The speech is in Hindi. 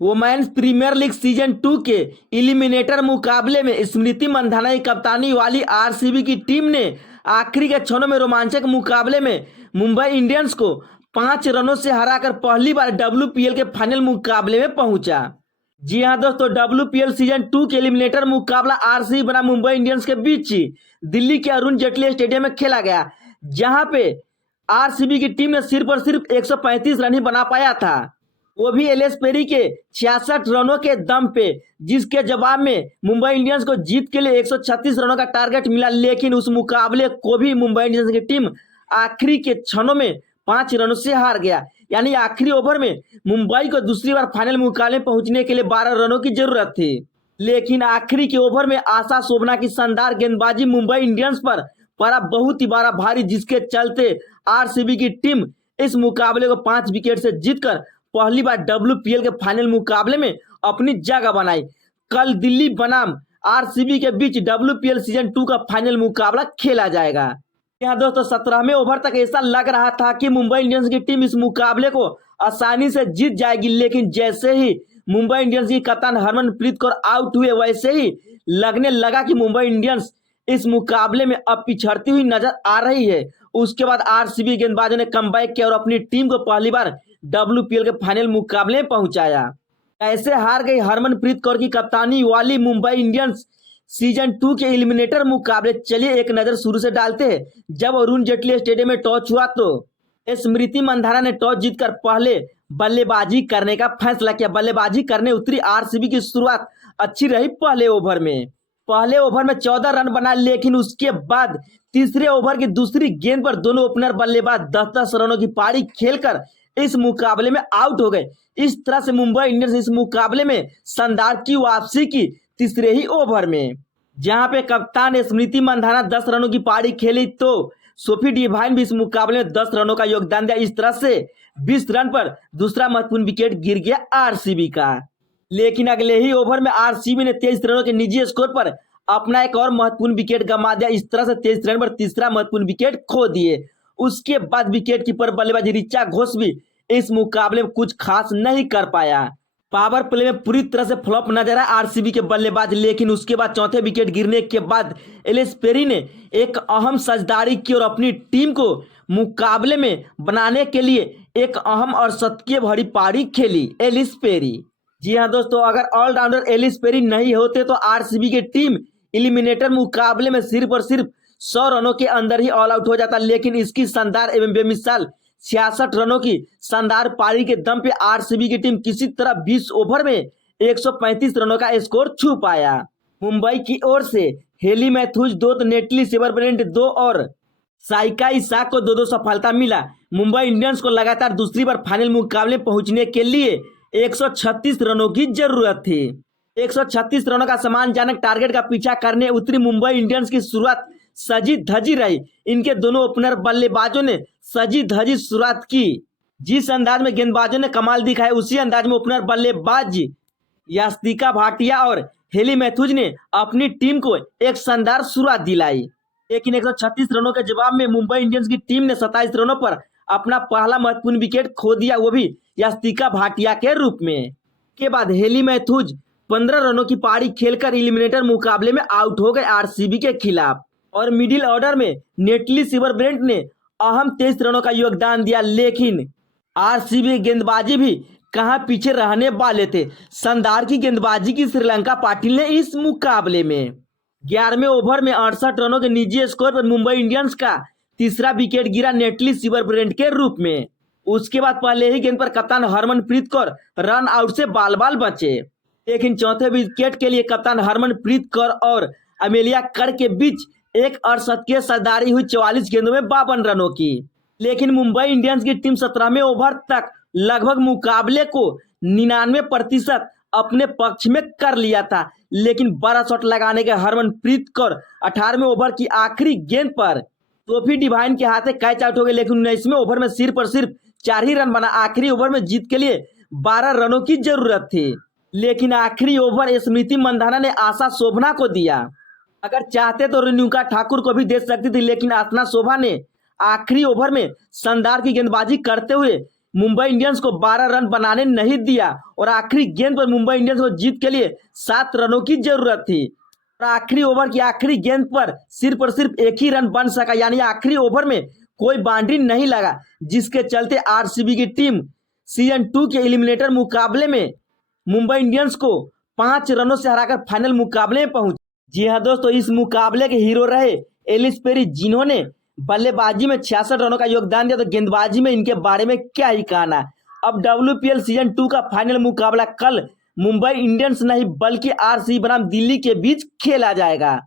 वुमेन्स प्रीमियर लीग सीजन 2 के एलिमिनेटर मुकाबले में स्मृति मंधाना की कप्तानी वाली आरसीबी की टीम ने आखिरी के क्षणों में रोमांचक मुकाबले में मुंबई इंडियंस को 5 रनों से हराकर पहली बार डब्ल्यूपीएल के फाइनल मुकाबले में पहुंचा। जी हां दोस्तों, डब्ल्यूपीएल सीजन 2 के एलिमिनेटर मुकाबला आरसीबी बनाम मुंबई इंडियंस के बीच दिल्ली के अरुण जेटली स्टेडियम में खेला गया, जहां पे आरसीबी की टीम ने सिर्फ और सिर्फ 135 रन ही बना पाया था, वो भी एलिस पेरी के 66 रनों के दम पे, जिसके जवाब में मुंबई इंडियंस को जीत के लिए 136 रनों का टारगेट मिला। लेकिन उस मुकाबले को भी मुंबई इंडियंस की टीम आखिरी के क्षणों में 5 रनों से हार गया। यानी आखिरी ओवर में मुंबई को दूसरी बार फाइनल मुकाबले में पहुंचने के लिए 12 रनों की जरूरत थी, लेकिन आखिरी के ओवर में आशा शोभना की शानदार गेंदबाजी मुंबई इंडियंस पर पड़ा बहुत ही बड़ा भारी, जिसके चलते आरसीबी की टीम इस मुकाबले को 5 विकेट से जीतकर पहली बार डब्ल्यूपीएल के फाइनल मुकाबले में अपनी जगह बनाई। कल दिल्ली बनाम आरसीबी के बीच डब्ल्यूपीएल सीजन 2 का फाइनल मुकाबला खेला जाएगा। यहाँ दोस्तों 17वें ओवर तक ऐसा लग रहा था कि मुंबई इंडियंस की टीम इस मुकाबले को आसानी से जीत जाएगी, लेकिन जैसे ही मुंबई इंडियंस की कप्तान हरमनप्रीत कौर आउट हुए, वैसे ही लगने लगा कि मुंबई इंडियंस इस मुकाबले में अब पिछड़ती हुई नजर आ रही है। उसके बाद आरसीबी गेंदबाजों ने कमबैक किया और अपनी टीम को पहली बार डब्ल्यूपीएल के फाइनल मुकाबले में पहुंचाया। ऐसे हार गई हरमनप्रीत कौर की कप्तानी वाली मुंबई इंडियंस सीजन 2 के एलिमिनेटर मुकाबले। चलिए एक नजर शुरू से डालते हैं। जब अरुण जेटली स्टेडियम में टॉस हुआ तो स्मृति मंधाना ने टॉस जीतकर पहले बल्लेबाजी करने का फैसला किया। बल्लेबाजी करने उतरी आरसीबी की शुरुआत अच्छी रही। पहले ओवर में 14 रन बना, लेकिन उसके बाद तीसरे ओवर की दूसरी गेंद पर दोनों ओपनर बल्लेबाज 10-10 रनों की पारी खेलकर इस मुकाबले में आउट हो गए। इस तरह से मुंबई इंडियंस इस मुकाबले में शानदार की वापसी की तीसरे ही ओवर में, जहां पे कप्तान स्मृति मंधाना 10 रनों की पारी खेली तो सोफी डिवाइन भी इस मुकाबले में 10 रनों का योगदान दिया। इस तरह से 20 रन पर दूसरा महत्वपूर्ण विकेट गिर गया आरसीबी का। लेकिन अगले ही ओवर में आरसीबी ने 23 रनों के निजी स्कोर पर अपना एक और महत्वपूर्ण विकेट गंवा दिया। इस तरह से 23 रन पर तीसरा महत्वपूर्ण विकेट खो दिए। उसके बाद विकेट कीपर बल्लेबाज ऋचा घोष भी इस मुकाबले में कुछ खास नहीं कर पाया। पावर प्ले में पूरी तरह से फ्लॉप नजर आया आरसीबी के बल्लेबाज। लेकिन उसके बाद चौथे विकेट गिरने के बाद एलिस पेरी ने एक अहम साझेदारी की और अपनी टीम को मुकाबले में बनाने के लिए एक अहम और शतकीय भरी पारी खेली एलिस पेरी। जी हाँ दोस्तों, अगर ऑलराउंडर एलिस पेरी नहीं होते तो आरसीबी की टीम एलिमिनेटर मुकाबले में सिर्फ और सिर्फ 100 रनों के अंदर ही ऑल आउट हो जाता। लेकिन इसकी शानदार एवं बेमिसाल 66 रनों की शानदार पारी के दम पे आरसीबी की टीम किसी तरह 20 ओवर में 135 रनों का स्कोर छू पाया। मुंबई की ओर से हेली मैथ्यूज 2 तो नेटली सेबरब्रेंट 2 और साइका इसाक को 2-2 सफलता मिला। मुंबई इंडियंस को लगातार दूसरी बार फाइनल मुकाबले पहुंचने के लिए 136 रनों की जरूरत थी। 136 रनों का सम्मानजनक टारगेट का पीछा करने उतरी मुंबई इंडियंस की शुरुआत सजी धजी रही। इनके दोनों ओपनर बल्लेबाजों ने सजी धजी शुरुआत की। जिस अंदाज में गेंदबाजों ने कमाल दिखाया, उसी अंदाज में ओपनर बल्लेबाज यास्तिका भाटिया और हेली मैथ्यूज ने अपनी टीम को एक शानदार शुरुआत दिलाई। लेकिन 136 रनों के जवाब में मुंबई इंडियंस की टीम ने 27 रनों पर अपना पहला महत्वपूर्ण विकेट खो दिया, वो भी यास्तिका भाटिया के रूप में। के बाद हेली मैथ्यूज 15 रनों की पारी खेलकर एलिमिनेटर मुकाबले में आउट हो गए आरसीबी के खिलाफ। और मिडिल ऑर्डर में नेटली सेबरब्रेंट ने अहम 23 रनों का योगदान दिया। लेकिन आरसीबी गेंदबाजी भी कहां पीछे रहने वाले थे। शानदार की गेंदबाजी की श्रीलंका पाटिल ने इस मुकाबले में 11वें ओवर में 68 रनों के निजी स्कोर पर मुंबई इंडियंस का तीसरा विकेट गिरा नेटली सेबरब्रेंट के रूप में। उसके बाद पहले ही गेंद पर कप्तान हरमनप्रीत कौर रन आउट से बाल बाल बचे। लेकिन चौथे विकेट के लिए कप्तान हरमनप्रीत कौर और अमेलिया कर के बीच एक अर्धशतकीय साझेदारी हुई 44 गेंदों में 52 रनों की। लेकिन मुंबई इंडियंस की टीम 17वें ओवर तक लगभग मुकाबले को 99% अपने पक्ष में कर लिया था। लेकिन 12 शॉट लगाने के हरमनप्रीत कौर 18वें ओवर की आखिरी गेंद पर सोफी डिवाइन के हाथ कैच आउट हो गए। लेकिन 19वें ओवर में सिर्फ और सिर्फ 4 ही रन बना। आखिरी ओवर में जीत के लिए 12 रनों की जरूरत थी। लेकिन आखिरी ओवर स्मृति मंधाना ने आशा शोभना को दिया। अगर चाहते तो रेणुका ठाकुर को भी दे सकती थी, लेकिन आशना शोभा ने आखिरी ओवर में शानदार की गेंदबाजी करते हुए मुंबई इंडियंस को 12 रन बनाने नहीं दिया और आखिरी गेंद पर मुंबई इंडियंस को जीत के लिए 7 रनों की जरूरत थी और आखिरी ओवर की आखिरी गेंद पर सिर्फ एक ही रन बन सका, यानी आखिरी ओवर में कोई बाउंड्री नहीं लगा, जिसके चलते आरसीबी की टीम सीजन 2 के एलिमिनेटर मुकाबले में मुंबई इंडियंस को 5 रनों से हराकर फाइनल मुकाबले में पहुंची। जी हाँ दोस्तों, इस मुकाबले के हीरो रहे एलिस पेरी, जिन्होंने बल्लेबाजी में 66 रनों का योगदान दिया। तो गेंदबाजी में इनके बारे में क्या ही कहना। अब WPL सीजन 2 का फाइनल मुकाबला कल मुंबई इंडियंस नहीं बल्कि आरसीबी बनाम दिल्ली के बीच खेला जाएगा।